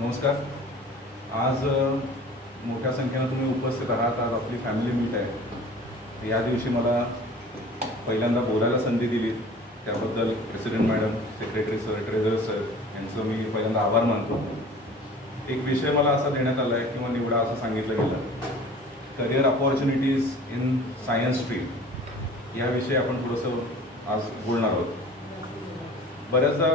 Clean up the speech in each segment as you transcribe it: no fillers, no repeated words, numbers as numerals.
नमस्कार. आज मोठ्या संख्येनं तुम्ही उपस्थित आहात. आज आपली फॅमिली मीट आहे. या दिवशी मला पहिल्यांदा बोलायला संधी दिली त्याबद्दल president madam, secretary sir, treasurer sir यांचं मी पहिल्यांदा आभार मानतो. एक विषय मला असा देण्यात आला आहे किंवा निवडा असं सांगितलं गेलं, career opportunities in science stream. याविषयी आपण थोडंसं आज बोलणार आहोत. बऱ्याचदा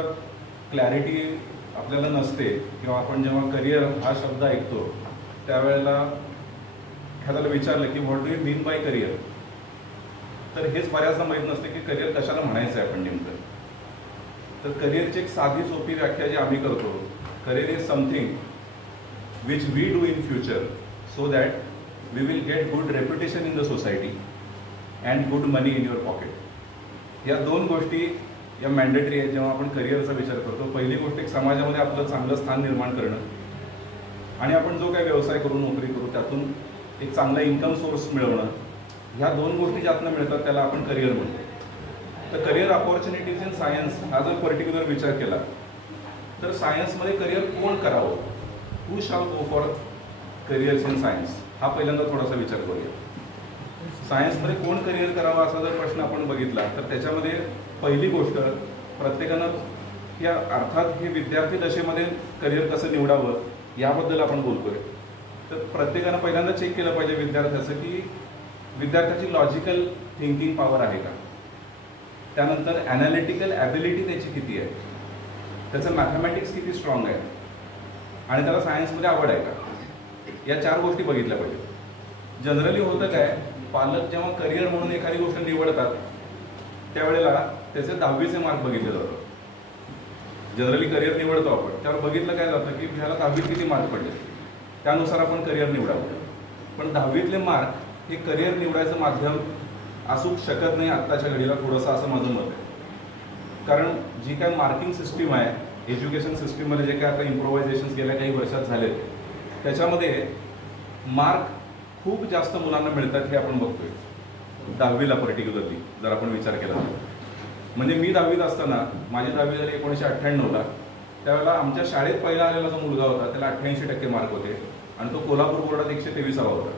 क्लॅरिटी आपल्याला नसते किंवा आपण जेव्हा करिअर हा शब्द ऐकतो त्यावेळेला एखाद्याला विचारलं की what do you mean by career, तर हेच बऱ्याचदा माहीत नसते की करिअर कशाला म्हणायचं आहे आपण नेमकं. तर करिअरची एक साधी सोपी व्याख्या जी आम्ही करतो, career is something which we do in future so that we will get good reputation in the society and good money in your pocket. या दोन गोष्टी या मॅन्डेटरी आहे जेव्हा आपण करिअरचा विचार करतो. पहिली गोष्ट एक समाजामध्ये आपलं चांगलं स्थान निर्माण करणं आणि आपण जो काही व्यवसाय करू, नोकरी करू, त्यातून एक चांगला इन्कम सोर्स मिळवणं. ह्या दोन गोष्टी ज्यातनं मिळतात त्याला आपण करिअर म्हणतो. तर करिअर अपॉर्च्युनिटीज इन सायन्स हा जर पर्टिक्युलर विचार केला तर सायन्समध्ये करिअर कोण करावं, who shall go for careers in science, हा पहिल्यांदा थोडासा विचार करूया. सायन्समध्ये कोण करिअर करावं असा जर प्रश्न आपण बघितला तर त्याच्यामध्ये पहिली गोष्ट प्रत्येकानं या अर्थात हे विद्यार्थी दशेमध्ये करिअर कसं निवडावं याबद्दल आपण बोलतोय. तर प्रत्येकानं पहिल्यांदा चेक केलं पाहिजे विद्यार्थ्याचं की विद्यार्थ्याची लॉजिकल थिंकिंग पॉवर आहे का, त्यानंतर ॲनालिटिकल ॲबिलिटी त्याची किती आहे, त्याचं मॅथमॅटिक्स किती स्ट्रॉंग आहे आणि त्याला सायन्समध्ये आवड आहे का, या चार गोष्टी बघितल्या पाहिजे. जनरली होतं काय, पालक जेव्हा करिअर म्हणून एखादी गोष्ट निवडतात त्यावेळेला त्याचे 10वीचे मार्क बघितले जातात. जनरली करिअर निवडतो आपण त्यावर बघितलं काय जातं की ह्याला 10वीत किती मार्क पडले, त्यानुसार आपण करिअर निवडावं. पण 10वीतले मार्क हे करिअर निवडायचं माध्यम असू शकत नाही आत्ताच्या घडीला, थोडंसं असं माझं मत आहे. कारण जी काय मार्किंग सिस्टीम आहे एज्युकेशन सिस्टीममध्ये, जे काय आता इम्प्रोव्हायझेशन्स गेल्या काही वर्षात झाले त्याच्यामध्ये मार्क खूप जास्त मुलांना मिळतात हे आपण बघतोय. 10वीला पर्टिक्युलरली जर आपण विचार केला तर, म्हणजे मी 10वीत असताना, माझी 10वी झाली 1998ला, त्यावेळेला आमच्या शाळेत पहिला आलेला जो मुलगा होता त्याला 88% मार्क होते आणि तो कोल्हापूर बोर्डात 123वा होता.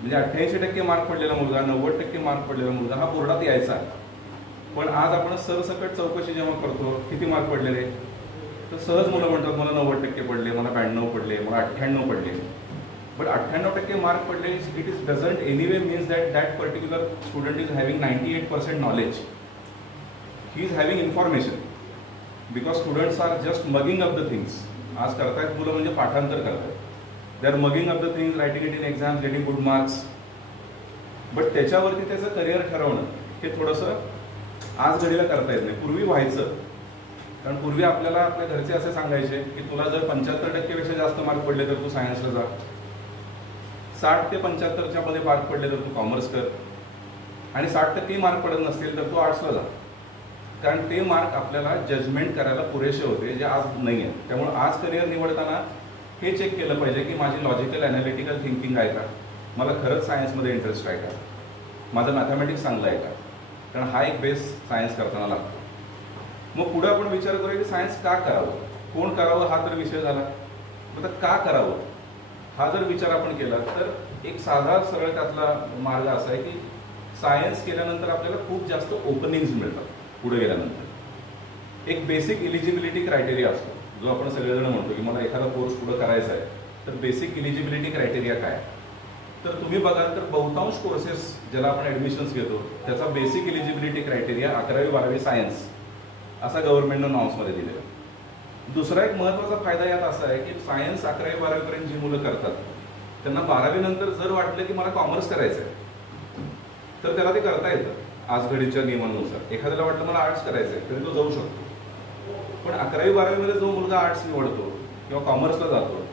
म्हणजे 88% मार्क पडलेला मुलगा, 90% मार्क पडलेला मुलगा हा बोर्डात यायचा. पण आज आपण सरसकट चौकशी जेव्हा करतो किती मार्क पडलेले, तर सहज मुलं म्हणतात मला 90% पडले, मला 92 पडले, मला 98 पडले. But 98% मार्क पडले, it is doesn't anyway means that particular student is having 98% knowledge. He is having information. Because students are just mugging up the things. आज करतायत मुलं म्हणजे पाठांतर करतायत. They are mugging up the things, writing it in exams, getting good marks. But त्याच्यावरती त्याचं career ठरवणं हे थोडंसं आज घडीला करता येत नाही. पूर्वी व्हायचं, कारण पूर्वी आपल्याला आपल्या घरचे असे सांगायचे की तुला जर 75% पेक्षा जास्त मार्क पडले तर तू सायन्सला जा, 60 ते 75च्या मध्ये मार्क पडले तर तू कॉमर्स कर, आणि 60% मार्क पडत नसतील तर तू आर्ट्सला जा. कारण ते मार्क आपल्याला जजमेंट करायला पुरेसे होते, जे आज नाही आहे. त्यामुळे आज करिअर निवडताना हे चेक केलं पाहिजे की माझी लॉजिकल ॲनालिटिकल थिंकिंग आहे का, मला खरंच सायन्समध्ये इंटरेस्ट आहे का, माझं मॅथमॅटिक्स चांगलं आहे का, कारण हा एक बेस सायन्स करताना लागतो. मग पुढे आपण विचार करूया की सायन्स का करावं, कोण करावं हा तर विषय झाला. आता का करावं हा जर विचार आपण केला तर एक साधा सरळ त्यातला मार्ग असा आहे की सायन्स केल्यानंतर आपल्याला खूप जास्त ओपनिंग्स मिळतात. पुढे गेल्यानंतर एक बेसिक इलिजिबिलिटी क्रायटेरिया असतो, जो आपण सगळेजण म्हणतो की मला एखादा कोर्स पुढे करायचा आहे, तर बेसिक इलिजिबिलिटी क्रायटेरिया काय. तर तुम्ही बघाल तर बहुतांश कोर्सेस ज्याला आपण ॲडमिशन्स घेतो त्याचा बेसिक इलिजिबिलिटी क्रायटेरिया 11वी 12वी सायन्स असा गव्हर्नमेंटनं नॉर्म्समध्ये दिलेला. दुसरा एक महत्त्वाचा फायदा यात असा आहे की सायन्स 11वी 12वीपर्यंत जी मुलं करतात त्यांना 12वी नंतर जर वाटलं की मला कॉमर्स करायचं आहे तर त्याला ते करता येतं आज घडीच्या नियमांनुसार. एखाद्याला वाटलं मला आर्ट्स करायचं आहे तरी तो जाऊ शकतो. पण 11वी 12वीमध्ये जो मुलगा आर्ट्स निवडतो किंवा कॉमर्सला जातो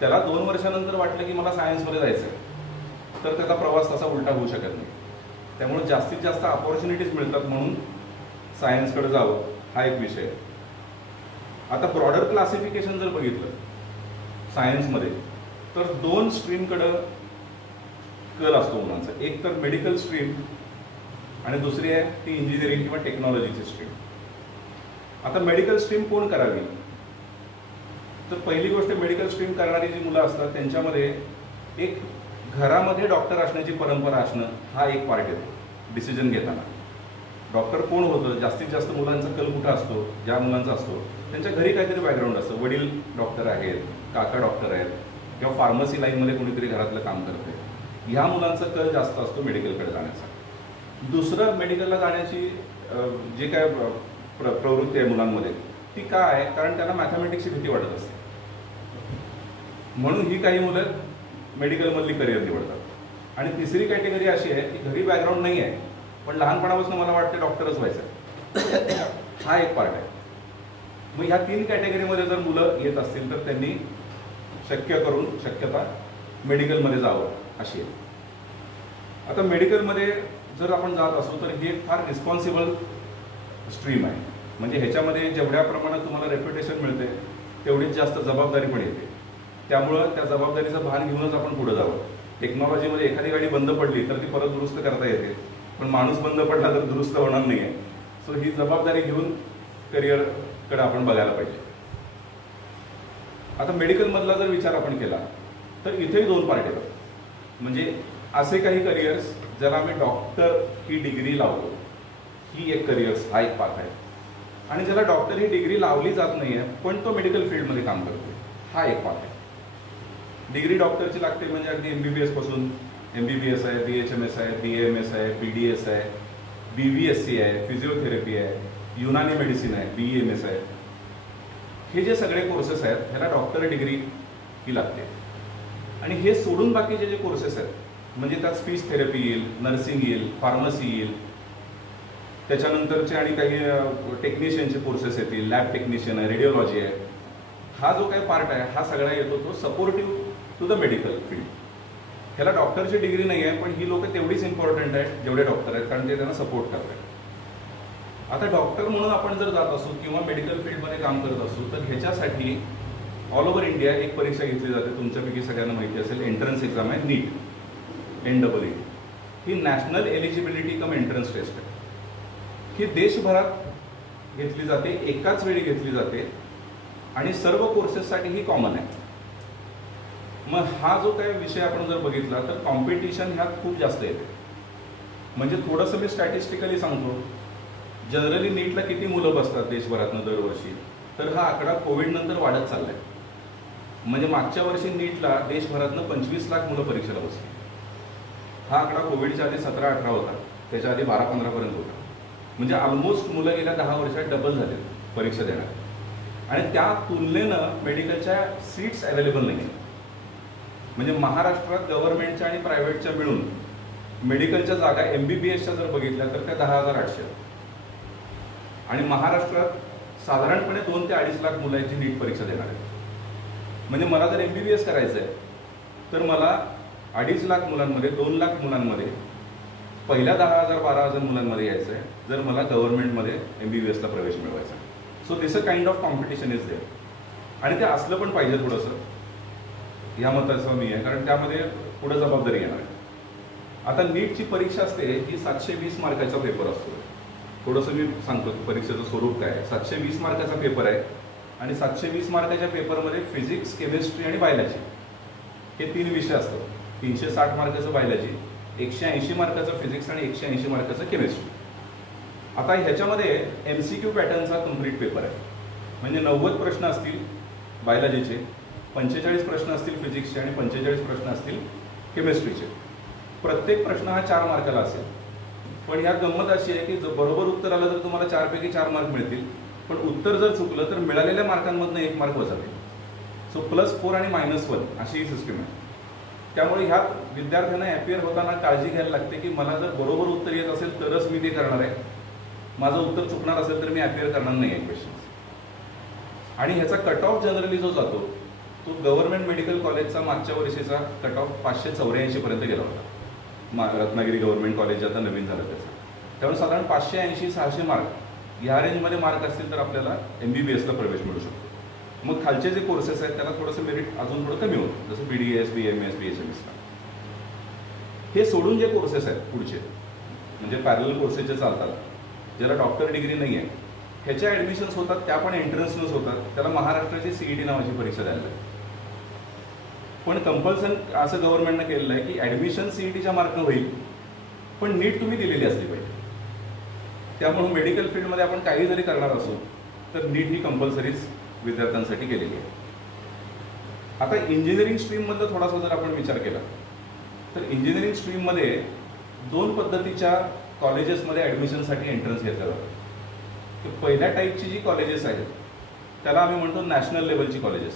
त्याला 2 वर्षानंतर वाटलं की मला सायन्समध्ये जायचं आहे तर त्याचा प्रवास तसा उलटा होऊ शकत नाही. त्यामुळे जास्तीत जास्त अपॉर्च्युनिटीज मिळतात म्हणून सायन्सकडे जावं हा एक विषय आहे. आता ब्रॉडर क्लासिफिकेशन जर बघितलं सायन्समध्ये तर 2 स्ट्रीमकडं कल असतो मुलांचा. एक तर मेडिकल स्ट्रीम आणि दुसरी आहे ती इंजिनिअरिंग किंवा टेक्नॉलॉजीची स्ट्रीम. आता मेडिकल स्ट्रीम कोण करावी तर पहिली गोष्ट, मेडिकल स्ट्रीम करणारी जी मुलं असतात त्यांच्यामध्ये एक घरामध्ये डॉक्टर असण्याची परंपरा असणं हा एक पार्ट येतो डिसिजन घेताना. डॉक्टर कोण होतं, जास्तीत जास्त मुलांचा कल कुठं असतो, ज्या मुलांचा असतो त्यांच्या घरी काहीतरी बॅकग्राऊंड असतं. वडील डॉक्टर आहेत, काका डॉक्टर आहेत, किंवा फार्मसी लाईनमध्ये कोणीतरी घरातलं काम करते. ह्या मुलांचा कल जास्त असतो मेडिकलकडे जाण्याचा. दुसरं, मेडिकलला जाण्याची जे काय प्रवृत्ती आहे मुलांमध्ये ती काय आहे, कारण त्यांना मॅथमॅटिक्सची भीती वाटत असते. म्हणून ही काही मुलं मेडिकलमधली करिअर निवडतात. आणि तिसरी कॅटेगरी अशी आहे की घरी बॅकग्राऊंड नाही आहे, पण लहानपणापासून मला वाटते डॉक्टरच व्हायचं हा एक पार्ट आहे. मग ह्या 3 कॅटेगरीमध्ये जर मुलं येत असतील तर त्यांनी शक्यता मेडिकलमध्ये जावं अशी आहे. आता मेडिकलमध्ये जर आपण जात असू तर ही एक फार रिस्पॉन्सिबल स्ट्रीम आहे. म्हणजे ह्याच्यामध्ये जेवढ्या प्रमाणात तुम्हाला रेप्युटेशन मिळते तेवढीच जास्त जबाबदारी पण येते. त्यामुळं त्या जबाबदारीचं भान घेऊनच आपण पुढे जावं. टेक्नॉलॉजीमध्ये एखादी गाडी बंद पडली तर ती परत दुरुस्त करता येते, पण माणूस बंद पडला तर दुरुस्त होणार नाही आहे. सो ही जबाबदारी घेऊन करिअरकडे आपण बघायला पाहिजे. आता मेडिकलमधला जर विचार आपण केला तर इथेही 2 पार्ट येतात. म्हणजे असे काही करिअर्स ज्याला आम्ही डॉक्टर ही डिग्री लावतो, ही एक करिअर्स हा एक पार्ट आहे. आणि ज्याला डॉक्टर ही डिग्री लावली जात नाही आहे पण तो मेडिकल फील्डमध्ये काम करतो, हा एक पार्ट आहे. डिग्री डॉक्टरची लागते म्हणजे अगदी MBBS पासून MBBS आहे, BHMS आहे, BAMS आहे, PDS आहे, BVSC आहे, फिजिओथेरपी आहे, युनानी मेडिसिन आहे, BEMS आहे. हे जे सगळे कोर्सेस आहेत ह्याला डॉक्टर डिग्री ही लागते. आणि हे सोडून बाकीचे जे कोर्सेस आहेत म्हणजे त्यात स्पीच थेरपी येईल, नर्सिंग येईल, फार्मसी येईल, त्याच्यानंतरचे आणि काही टेक्निशियनचे कोर्सेस येतील, लॅब टेक्निशियन आहे, रेडिओलॉजी आहे. हा जो काही पार्ट आहे हा सगळा येतो तो supportive to the medical field. ह्याला डॉक्टरची डिग्री नाही आहे पण ही लोक तेवढीच इम्पॉर्टंट आहेत जेवढे डॉक्टर आहेत, कारण ते त्यांना सपोर्ट करतात. आता डॉक्टर म्हणून आपण जर जात असू किंवा मेडिकल फील्डमध्ये काम करत असू तर ह्याच्यासाठी ऑल ओव्हर इंडिया एक परीक्षा घेतली जाते. तुमच्यापैकी सगळ्यांना माहिती असेल, एंट्रन्स एक्झाम आहे, नीट, NEET. ही national eligibility cum entrance test आहे. ही देशभरात घेतली जाते, एकाच वेळी घेतली जाते आणि सर्व कोर्सेससाठी ही कॉमन आहे. मग हा जो काही विषय आपण जर बघितला तर कॉम्पिटिशन ह्यात खूप जास्त येते. म्हणजे थोडंसं मी स्टॅटिस्टिकली सांगतो, जनरली नीटला किती मुलं बसतात देशभरातनं दरवर्षी, तर हा आकडा कोविडनंतर वाढत चालला आहे. म्हणजे मागच्या वर्षी नीटला देशभरातनं 25 लाख मुलं परीक्षेला बसली. हा आकडा कोविडच्या आधी 17-18 होता, त्याच्या आधी 12-15 पर्यंत होता. म्हणजे ऑलमोस्ट मुलं गेल्या 10 वर्षात डबल झाले परीक्षा देणार. आणि त्या तुलनेनं मेडिकलच्या सीट्स अवेलेबल नाही आहेत. म्हणजे महाराष्ट्रात गव्हर्नमेंटच्या आणि प्रायव्हेटच्या मिळून मेडिकलच्या जागा MBBSच्या जर बघितल्या तर त्या 10,800. आणि महाराष्ट्रात साधारणपणे 2 ते 2.5 लाख मुलं आहेत जी नीट परीक्षा देणार आहेत. म्हणजे मला जर MBBS करायचं आहे तर मला 2.5 लाख मुलांमध्ये 2 लाख मुलांमध्ये पहिल्या 10,000-12,000 मुलांमध्ये यायचं आहे जर मला गव्हर्नमेंटमध्ये MBBSला प्रवेश मिळवायचा. So this a kind of competition is there. आणि ते असलं पण पाहिजे थोडंसं, ह्या मताचं मी आहे, कारण त्यामध्ये पुढे जबाबदारी येणार आहे. आता नीटची परीक्षा असते ही 720 मार्काचा पेपर असतो. थोडंसं मी सांगतो परीक्षेचं स्वरूप काय आहे. 720 मार्काचा पेपर आहे आणि 720 मार्काच्या पेपरमध्ये फिजिक्स, केमिस्ट्री आणि बायोलॉजी हे 3 विषय असतात. 360 मार्काचं बायोलॉजी, 180 मार्काचं फिजिक्स आणि 180 मार्काचं केमिस्ट्री. आता ह्याच्यामध्ये MCQ पॅटर्नचा कम्प्लीट पेपर आहे. म्हणजे 90 प्रश्न असतील बायोलॉजीचे, 45 प्रश्न असतील फिजिक्सचे आणि 45 प्रश्न असतील केमिस्ट्रीचे. प्रत्येक प्रश्न हा 4 मार्काला असेल. पण ह्यात गंमत अशी आहे की बरोबर उत्तर आलं तर तुम्हाला 4 पैकी 4 मार्क मिळतील, पण उत्तर जर चुकलं तर मिळालेल्या मार्कांमधनं 1 मार्क वजातील. सो +4 आणि -1 अशी ही सिस्टीम आहे. त्यामुळे ह्यात विद्यार्थ्यांना ॲपियर होताना काळजी घ्यायला लागते की मला जर बरोबर उत्तर येत असेल तरच मी ते करणार आहे, माझं उत्तर चुकणार असेल तर मी ॲपियर करणार नाही आहे क्वेश्चन्स. आणि ह्याचा कट ऑफ जनरली जो जातो तो गव्हर्नमेंट मेडिकल कॉलेजचा मागच्या वर्षीचा कट ऑफ 584 पर्यंत गेला होता. रत्नागिरी गव्हर्नमेंट कॉलेज आता नवीन झालं त्याचं. त्यामुळे साधारण 580-600 मार्क ह्या रेंजमध्ये मार्क असतील तर आपल्याला MBBSला प्रवेश मिळू शकतो. मग खालचे जे कोर्सेस आहेत त्याला थोडंसं मेरिट अजून थोडं कमी होतं, जसं BDS, BMS, BHMSला. हे सोडून जे कोर्सेस आहेत पुढचे म्हणजे पॅरलल कोर्सेस जे चालतात, ज्याला डॉक्टर डिग्री नाही आहे ह्याच्या ॲडमिशन्स होतात, त्या पण एंट्रन्सनच होतात. त्याला महाराष्ट्राची CET नावाची परीक्षा द्यायला लागते. पण कंपल्सन असं गव्हर्नमेंटनं केलेलं आहे की ॲडमिशन CETच्या मार्कनं होईल, पण नीट तुम्ही दिलेली असली पाहिजे. त्यामुळे मेडिकल फील्डमध्ये आपण काही जरी करणार असो तर नीट ही कंपल्सरीच विद्यार्थ्यांसाठी केलेली आहे. आता इंजिनिअरिंग स्ट्रीममधलं थोडासा जर आपण विचार केला तर इंजिनिअरिंग स्ट्रीममध्ये 2 पद्धतीच्या कॉलेजेसमध्ये ॲडमिशनसाठी एंट्रन्स घेतलं जातं. तर पहिल्या टाईपची जी कॉलेजेस आहेत त्याला आम्ही म्हणतो नॅशनल लेवलची कॉलेजेस,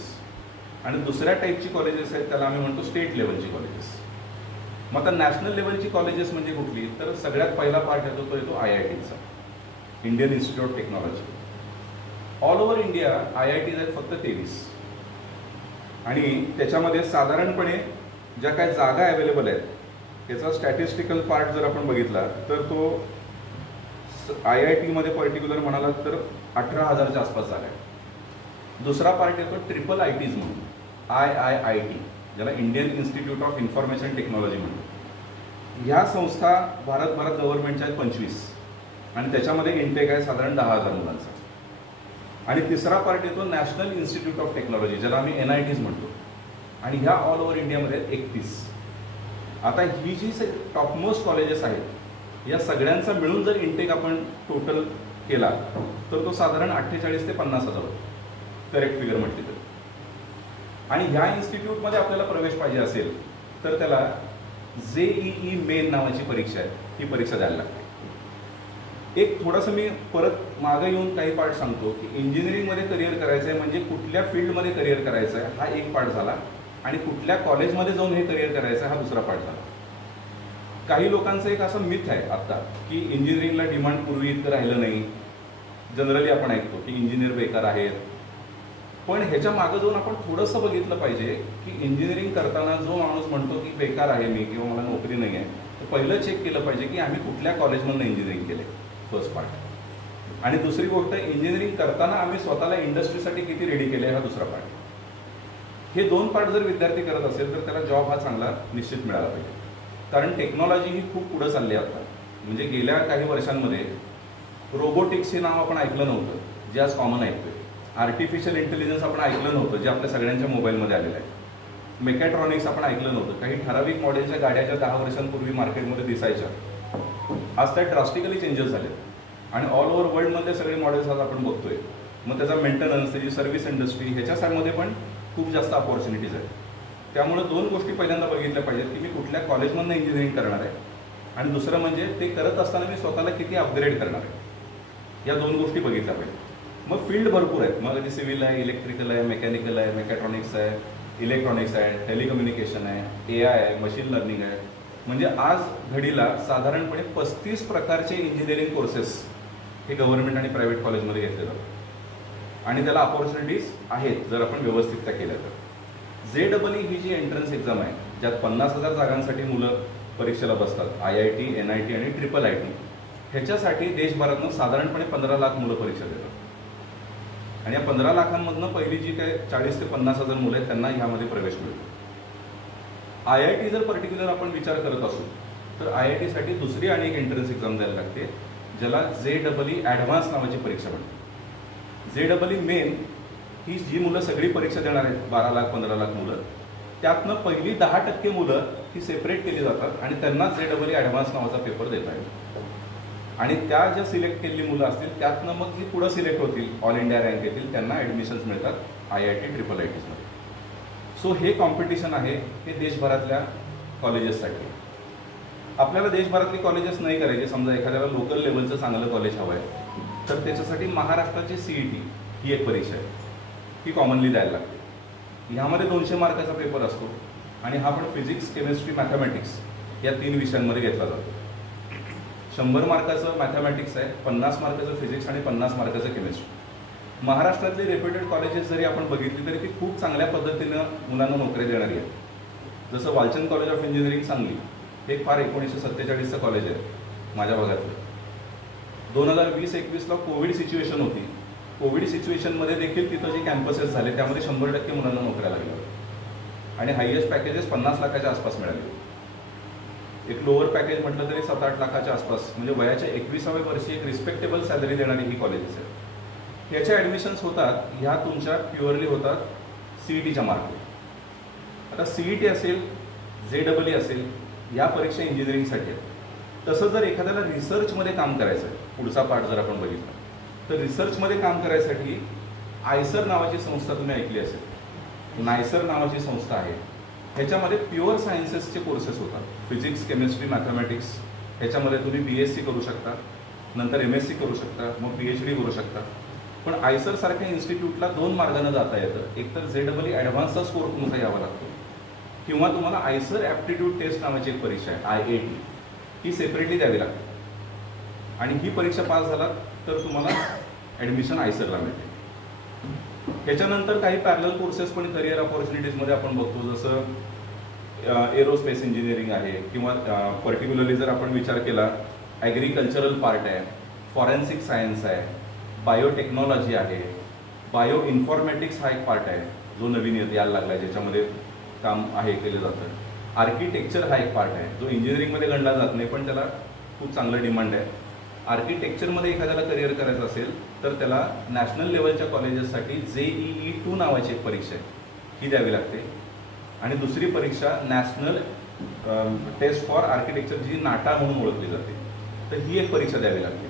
आणि दुसऱ्या टाईपची कॉलेजेस आहेत त्याला आम्ही म्हणतो स्टेट लेवलची कॉलेजेस. मग आता नॅशनल लेवलची कॉलेजेस म्हणजे कुठली, तर सगळ्यात पहिला पार्ट येतो तो येतो IITचा, Indian institute of technology. All over India IITs आहेत फक्त 23, आणि त्याच्यामध्ये साधारणपणे ज्या काही जागा अवेलेबल आहेत त्याचा स्टॅटिस्टिकल पार्ट जर आपण बघितला तर तो IITमध्ये पर्टिक्युलर म्हणाला तर 18,000च्या आसपास जागा आहे. दुसरा पार्ट येतो ट्रिपल ITs म्हणून, IIIT, ज्याला Indian institute of information technology म्हणतो. ह्या संस्था भारतभरात गव्हर्नमेंटच्या आहेत 25, आणि त्याच्यामध्ये इंटेक आहे साधारण 10,000 मुलांचा. आणि तिसरा पार्ट येतो नॅशनल इन्स्टिट्यूट ऑफ टेक्नॉलॉजी, ज्याला आम्ही NITs म्हणतो, आणि ह्या ऑल ओव्हर इंडियामध्ये 31. आता ही जी टॉपमोस्ट कॉलेजेस आहेत या सगळ्यांचा मिळून जर इंटेक आपण टोटल केला तर तो साधारण 48,000 ते 50,000 होतो, करेक्ट फिगर म्हटली तर. आणि ह्या इन्स्टिट्यूटमध्ये आपल्याला प्रवेश पाहिजे असेल तर त्याला JEE मेन नावाची परीक्षा आहे, ही परीक्षा द्यायला लागते. एक थोडंसं मी परत मागं येऊन काही पार्ट सांगतो की इंजिनिअरिंगमध्ये करिअर करायचं आहे म्हणजे कुठल्या फील्डमध्ये करिअर करायचं आहे हा एक पार्ट झाला, आणि कुठल्या कॉलेजमध्ये जाऊन हे करिअर करायचं आहे हा दुसरा पार्ट झाला. काही लोकांचं एक असं मिथ आहे आत्ता की इंजिनिअरिंगला डिमांड पूर्वी इतकं राहिलं नाही. जनरली आपण ऐकतो की इंजिनियर बेकार आहेत, पण ह्याच्या मागं जाऊन आपण थोडंसं बघितलं पाहिजे की इंजिनिअरिंग करताना जो माणूस म्हणतो की बेकार आहे मी किंवा मला नोकरी नाही आहे, तर पहिलं चेक केलं पाहिजे की आम्ही कुठल्या कॉलेजमधून इंजिनिअरिंग केले, फर्स्ट पार्ट. आणि दुसरी गोष्ट, इंजिनिअरिंग करताना आम्ही स्वतःला इंडस्ट्रीसाठी किती रेडी केले हा दुसरा पार्ट. हे 2 पार्ट जर विद्यार्थी करत असेल तर त्याला जॉब हा चांगला निश्चित मिळाला पाहिजे. कारण टेक्नॉलॉजी ही खूप पुढं चालली आहे आता. म्हणजे गेल्या काही वर्षांमध्ये रोबोटिक्स हे नाव आपण ऐकलं नव्हतं, जे आज कॉमन ऐकतोय. आर्टिफिशियल इंटेलिजन्स आपण ऐकलं नव्हतं, जे आपल्या सगळ्यांच्या मोबाईलमध्ये आलेलं आहे. मेकॅट्रॉनिक्स आपण ऐकलं नव्हतं, काही ठराविक मॉडेलच्या गाड्या ज्या 10 वर्षांपूर्वी मार्केटमध्ये दिसायच्या आज त्या ड्रास्टिकली चेंजेस झाले, आणि ऑल ओव्हर वर्ल्डमधले सगळे मॉडेल्स आज आपण बघतोय. मग त्याचा मेंटेनन्स, त्याची सर्व्हिस इंडस्ट्री, ह्याच्यामध्ये पण खूप जास्त अपॉर्च्युनिटीज आहेत. त्यामुळे 2 गोष्टी पहिल्यांदा बघितल्या पाहिजेत की मी कुठल्या कॉलेजमधून इंजिनिअरिंग करणार आहे, आणि दुसरं म्हणजे ते करत असताना मी स्वतःला किती अपग्रेड करणार आहे, या 2 गोष्टी बघितल्या पाहिजेत. मग फील्ड भरपूर आहेत, मग कधी सिव्हिल आहे, इलेक्ट्रिकल आहे, मेकॅनिकल आहे, मेकॅट्रॉनिक्स आहे, इलेक्ट्रॉनिक्स आहे, टेलिकम्युनिकेशन आहे, AI आहे, मशीन लर्निंग आहे. म्हणजे आज घडीला साधारणपणे 35 प्रकारचे इंजिनिअरिंग कोर्सेस हे गव्हर्नमेंट आणि प्रायव्हेट कॉलेजमध्ये घेतले जातात, आणि त्याला अपॉर्च्युनिटीज आहेत जर आपण व्यवस्थित त्या केल्या तर. JEE ही जी एंट्रन्स एक्झाम आहे, ज्यात 50,000 जागांसाठी मुलं परीक्षेला बसतात, IIT, NIT आणि IIIT, ह्याच्यासाठी देशभरातून साधारणपणे 15 लाख मुलं परीक्षा देतात. आणि या 15 लाखांमधनं पहिली जी काय 40,000 ते 50,000 मुलं आहेत त्यांना ह्यामध्ये प्रवेश मिळतो. IIT जर पर्टिक्युलर आपण विचार करत असू तर IIT साठी दुसरी आणि एक एंट्रन्स एक्झाम द्यायला लागते, ज्याला JEE ॲडव्हान्स नावाची परीक्षा म्हणते. JEE मेन ही जी मुलं सगळी परीक्षा देणार आहेत, 12 लाख 15 लाख मुलं, त्यातनं पहिली 10% मुलं ही सेपरेट केली जातात आणि त्यांना JEE ॲडव्हान्स नावाचा पेपर देता येतो. आणि त्या ज्या सिलेक्ट केलेली मुलं असतील त्यातनं मग जी पुढं सिलेक्ट होतील ऑल इंडिया रँक येतील त्यांना ॲडमिशन्स मिळतात IIT, IIITsमध्ये. सो हे कॉम्पिटिशन आहे हे देशभरातल्या कॉलेजेससाठी. आपल्याला देशभरातली कॉलेजेस नाही करायचे, समजा एखाद्याला लोकल लेवलचं चांगलं कॉलेज हवं आहे तर त्याच्यासाठी महाराष्ट्राची CET ही एक परीक्षा आहे, ही कॉमनली द्यायला लागते. ह्यामध्ये 200 मार्काचा पेपर असतो, आणि हा पण फिजिक्स, केमिस्ट्री, मॅथमॅटिक्स या 3 विषयांमध्ये घेतला जातो. 100 मार्काचं मॅथमॅटिक्स आहे, 50 मार्काचं फिजिक्स आणि 50 मार्काचं केमिस्ट्री. महाराष्ट्रातली रेप्युटेड कॉलेजेस जरी आपण बघितली तरी ती खूप चांगल्या पद्धतीनं मुलांना नोकरी देणारी आहे. जसं Walchand college of engineering Sangli हे फार 1947चं कॉलेज आहे माझ्या भागातलं. 2020-21ला कोविड सिच्युएशन होती. कोविड सिच्युएशनमध्ये देखील तिथं जे कॅम्पसेस झाले त्यामध्ये 100% मुलांना नोकऱ्या लागल्या आणि हायएस्ट पॅकेजेस 50 लाखाच्या आसपास मिळाले. एक लोअर पॅकेज म्हटलं तरी 7-8 लाखाच्या आसपास, म्हणजे वयाच्या 21व्या वर्षी एक रिस्पेक्टेबल सॅलरी देणारी ही कॉलेजेस आहेत. ह्याच्या ॲडमिशन्स होतात ह्या तुमच्या प्युअरली होतात CETच्या मार्कवर. आता CET असेल, JEE असेल, या परीक्षा इंजिनिअरिंगसाठी आहेत. तसं जर एखाद्याला रिसर्चमध्ये काम करायचं आहे, पुढचा पार्ट जर आपण बघितला तर रिसर्चमध्ये काम करायसाठी आयसर नावाची संस्था तुम्ही ऐकली असेल, नायसर नावाची संस्था आहे. ह्याच्यामध्ये प्युअर सायन्सेसचे कोर्सेस होतात, फिजिक्स, केमिस्ट्री, मॅथमॅटिक्स. ह्याच्यामध्ये तुम्ही BSc करू शकता, नंतर MSc करू शकता, मग PhD करू शकता. पण आयसर सारख्या इन्स्टिट्यूटला 2 मार्गाने जाता येतं. एक तर JEE ॲडव्हान्सचा स्कोर तुमचा यावा लागतो, किंवा तुम्हाला आयसर ॲप्टिट्यूड टेस्ट नावाची एक परीक्षा आहे, IAT, ही सेपरेटली द्यावी लागते. आणि ही परीक्षा पास झालात तर तुम्हाला ॲडमिशन आयसरला मिळते. ह्याच्यानंतर काही पॅरलल कोर्सेस पण करिअर ऑपॉर्च्युनिटीजमध्ये आपण बघतो, जसं एरोस्पेस इंजिनिअरिंग आहे, किंवा पर्टिक्युलरली जर आपण विचार केला ॲग्रिकल्चरल पार्ट आहे, फॉरेन्सिक सायन्स आहे, बायोटेक्नॉलॉजी आहे, बायो इन्फॉर्मॅटिक्स हा एक पार्ट आहे जो नवीन यायला लागला आहे, ज्याच्यामध्ये काम आहे केलं जातं. आर्किटेक्चर हा एक पार्ट आहे जो इंजिनिअरिंगमध्ये गणला जात नाही, पण त्याला खूप चांगलं डिमांड आहे. आर्किटेक्चरमध्ये एखाद्याला करिअर करायचं असेल तर त्याला नॅशनल लेवलच्या कॉलेजेससाठी JEE 2 नावाची एक परीक्षा आहे, ही द्यावी लागते. आणि दुसरी परीक्षा नॅशनल टेस्ट फॉर आर्किटेक्चर, जी नाटा म्हणून ओळखली जाते, तर ही एक परीक्षा द्यावी लागते.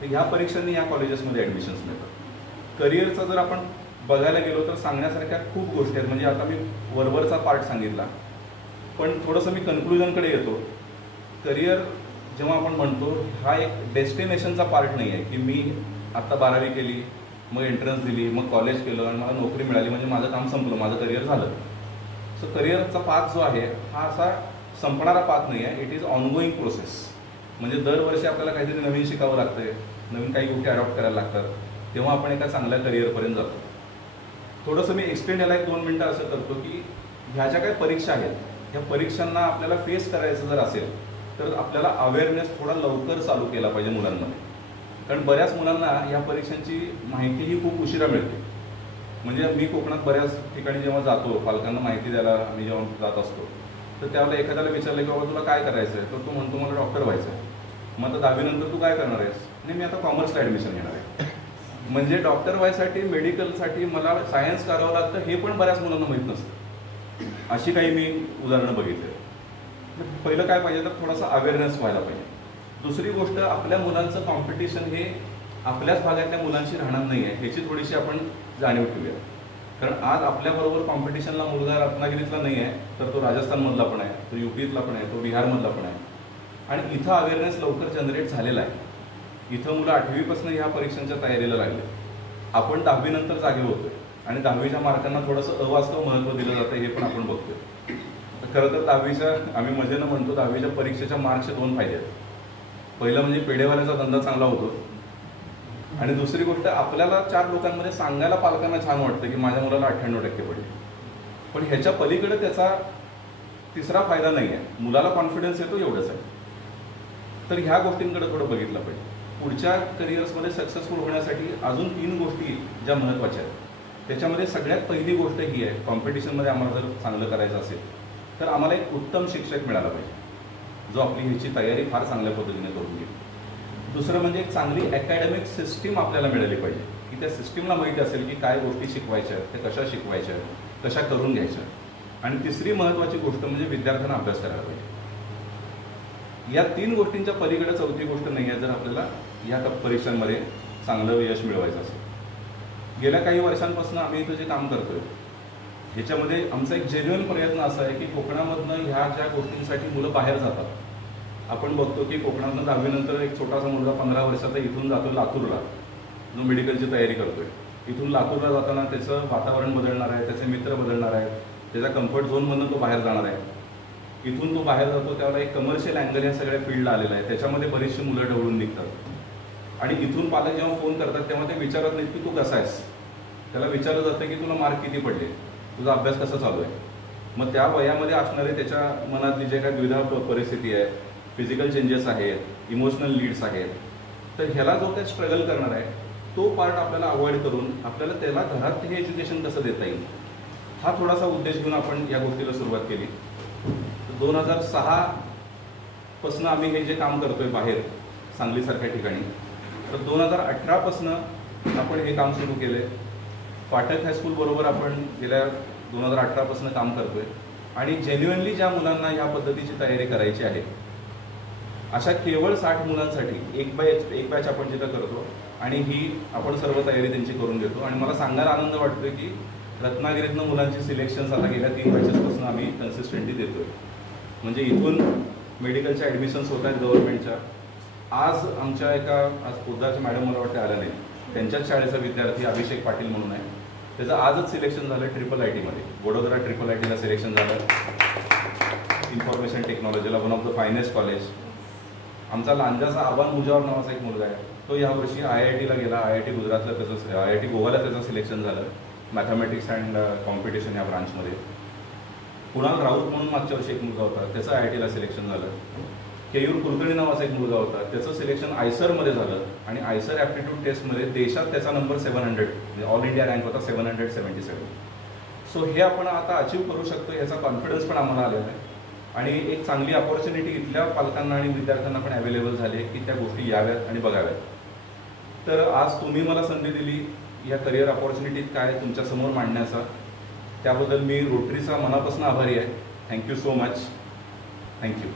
तर ह्या परीक्षांनी या कॉलेजेसमध्ये ॲडमिशन्स मिळतात. करिअरचा जर आपण बघायला गेलो तर सांगण्यासारख्या खूप गोष्टी आहेत. म्हणजे आता मी वरवरचा पार्ट सांगितला, पण थोडंसं मी कन्क्लुजनकडे येतो. करिअर जेव्हा आपण म्हणतो, हा एक डेस्टिनेशनचा पार्ट नाही आहे की मी आत्ता 12वी केली, मग एंट्रन्स दिली, मग कॉलेज केलं आणि मला नोकरी मिळाली म्हणजे माझं काम संपलं, माझं करिअर झालं. सो करिअरचा पाथ जो आहे हा असा संपणारा पाथ नाही आहे, इट इज ऑनगोईंग प्रोसेस. म्हणजे दरवर्षी आपल्याला काहीतरी नवीन शिकावं लागतंय, नवीन काही गोष्टी अडॉप्ट करायला लागतात, तेव्हा आपण एका चांगल्या करिअरपर्यंत जातो. थोडंसं मी एक्सप्लेन याला 1-2 मिनटं असं करतो की ह्या ज्या काही परीक्षा आहेत, ह्या परीक्षांना आपल्याला फेस करायचं जर असेल तर आपल्याला अवेअरनेस थोडा लवकर चालू केला पाहिजे मुलांमध्ये. कारण बऱ्याच मुलांना ह्या परीक्षांची माहिती ही खूप उशिरा मिळते. म्हणजे मी कोकणात बऱ्याच ठिकाणी जेव्हा जातो, पालकांना माहिती द्यायला आम्ही जेव्हा जात असतो, तर त्यावेळेला एखाद्याला विचारलं की बाबा तुला काय करायचं आहे, तर तो म्हणतो मला डॉक्टर व्हायचं आहे. मग आता 10वी नंतर तू काय करणार आहेस? नाही, मी आता कॉमर्सला ॲडमिशन घेणार आहे. म्हणजे डॉक्टर व्हायसाठी, मेडिकलसाठी मला सायन्स करावं लागतं, हे पण बऱ्याच मुलांना माहीत नसतं. अशी काही मी उदाहरणं बघितली. पहिलं काय पाहिजे तर थोडासा अवेअरनेस व्हायला पाहिजे. दुसरी गोष्ट, आपल्या मुलांचं कॉम्पिटिशन हे आपल्याच भागातल्या मुलांशी राहणार नाही आहे, ह्याची थोडीशी आपण जाणीव ठेवूया. कारण आज आपल्याबरोबर कॉम्पिटिशनला मुलगा रत्नागिरीतला नाही आहे, तर तो राजस्थानमधला पण आहे, तो UPतला पण आहे, तो बिहारमधला पण आहे. आणि इथं अवेअरनेस लवकर जनरेट झालेला आहे. इथं मुलं 8वीपासून ह्या परीक्षांच्या तयारीला लागले. आपण 10वी नंतर जागे होतोय आणि 10वीच्या मार्कांना थोडंसं अवास्तव महत्त्व दिलं जातं, हे पण आपण बघतोय. खरं तर 10वीच्या, आम्ही मजेनं म्हणतो, 10वीच्या परीक्षेच्या मार्क्सचे 2 फायदे आहेत. पहिलं म्हणजे पेढेवाल्याचा धंदा चांगला होतो, आणि दुसरी गोष्ट, आपल्याला 4 लोकांमध्ये सांगायला पालकांना छान वाटतं की माझ्या मुलाला 98% पडले. पण ह्याच्या पलीकडे त्याचा तिसरा फायदा नाही आहे, मुलाला कॉन्फिडन्स येतो, एवढंच आहे. तर ह्या गोष्टींकडे थोडं बघितलं पाहिजे. पुढच्या करिअर्समध्ये सक्सेसफुल होण्यासाठी अजून 3 गोष्टी ज्या महत्त्वाच्या आहेत, त्याच्यामध्ये सगळ्यात पहिली गोष्ट ही आहे, कॉम्पिटिशनमध्ये आम्हाला जर चांगलं करायचं असेल तर आम्हाला एक उत्तम शिक्षक मिळाला पाहिजे, जो आपली ह्याची तयारी फार चांगल्या पद्धतीने करून घेईल. दुसरं म्हणजे एक चांगली अकॅडमिक सिस्टीम आपल्याला मिळाली पाहिजे, की त्या सिस्टीमला माहिती असेल की काय गोष्टी शिकवायच्या आहेत, त्या कशा शिकवायच्या, कशा करून घ्यायच्या. आणि तिसरी महत्त्वाची गोष्ट म्हणजे विद्यार्थ्यांना अभ्यास करायला पाहिजे. या 3 गोष्टींच्या पलीकडे चौथी गोष्ट नाही आहे, जर आपल्याला या परीक्षांमध्ये चांगलं यश मिळवायचं असेल. गेल्या काही वर्षांपासून आम्ही इथं जे काम करतोय, ह्याच्यामध्ये आमचा एक जेन्युइन प्रयत्न असा आहे की कोकणामधनं ह्या ज्या गोष्टींसाठी मुलं बाहेर जातात. आपण बघतो की कोकणातनं 10वी नंतर एक छोटासा मुलगा 15 वर्षाचा इथून जातो लातूरला, जो मेडिकलची तयारी करतोय. इथून लातूरला जाताना त्याचं वातावरण बदलणार आहे, त्याचे मित्र बदलणार आहेत, त्याच्या कम्फर्ट झोनमधून तो बाहेर जाणार आहे. इथून तो बाहेर जातो त्यावेळेला एक कमर्शियल अँगल या सगळ्या फील्डला आलेला आहे, त्याच्यामध्ये बरीचशी मुलं ढवळून निघतात. आणि इथून पालक जेव्हा फोन करतात तेव्हा ते विचारत नाहीत की तू कसा आहेस, त्याला विचारलं जातं की तुला मार्क किती पडले, तुझा अभ्यास कसा चालू आहे. मग त्या वयामध्ये असणारे त्याच्या मनातली जे काही द्विधा परिस्थिती आहे, फिजिकल चेंजेस आहेत, इमोशनल लीड्स आहेत, तर ह्याला जो काही स्ट्रगल करणार आहे तो पार्ट आपल्याला अवॉइड करून आपल्याला त्याला घरात हे एज्युकेशन कसं देता येईल, हा थोडासा उद्देश घेऊन आपण या गोष्टीला सुरुवात केली. 2006 पासून आम्ही हे जे काम करतोय बाहेर सांगलीसारख्या ठिकाणी, तर 2018 पासून आपण हे काम सुरू केलं आहे. फाटक हायस्कूलबरोबर आपण गेल्या 2018पासून काम करतो आहे आणि जेन्युइनली ज्या मुलांना ह्या पद्धतीची तयारी करायची आहे अशा केवळ 60 मुलांसाठी एक बॅच आपण जिथं करतो आणि ही आपण सर्व तयारी त्यांची करून देतो. आणि मला सांगायला आनंद वाटतोय की रत्नागिरीतनं मुलांची सिलेक्शन्स आता गेल्या 3 बॅचेसपासून आम्ही कन्सिस्टंटली देतोय. म्हणजे इथून मेडिकलच्या ॲडमिशन्स होत आहेत गव्हर्नमेंटच्या. आज आमच्या आज पोद्दारच्या मॅडम मला वाटतं आल्या नाही, त्यांच्याच शाळेचा विद्यार्थी अभिषेक पाटील म्हणून आहे, त्याचं आजच सिलेक्शन झालं IIITमध्ये. वडोदरा IIITला सिलेक्शन झालं, इन्फॉर्मेशन टेक्नॉलॉजीला, one of the finest college. आमचा लांजाचा आबान मुजावर नावाचा एक मुलगा आहे, तो यावर्षी IITला गेला. IIT गुजरातला त्याचं IIT गोवाला त्याचं सिलेक्शन झालं मॅथमॅटिक्स अँड कॉम्पिटिशन या ब्रांचमध्ये. कुणाल राऊत म्हणून मागच्या वर्षी एक मुलगा होता, त्याचं IITला सिलेक्शन झालं. केयूर कुलकर्णी नावाचा एक मुलगा होता, त्याचं सिलेक्शन आयसरमध्ये झालं आणि आयसर ॲप्टिट्यूड टेस्टमध्ये देशात त्याचा नंबर 700 म्हणजे ऑल इंडिया रँक होता 777. सो हे आपण आता अचीव करू शकतो याचा कॉन्फिडन्स पण आम्हाला आलेला आहे आणि एक चांगली अपॉर्च्युनिटी इथल्या पालकांना आणि विद्यार्थ्यांना पण अवेलेबल झाली आहे की त्या गोष्टी याव्यात आणि बघाव्यात. तर आज तुम्ही मला संधी दिली या करिअर अपॉर्च्युनिटीत काय तुमच्यासमोर मांडण्याचा, त्याबद्दल मी रोटरीचा मनापासून आभारी आहे. Thank you so much. थँक्यू.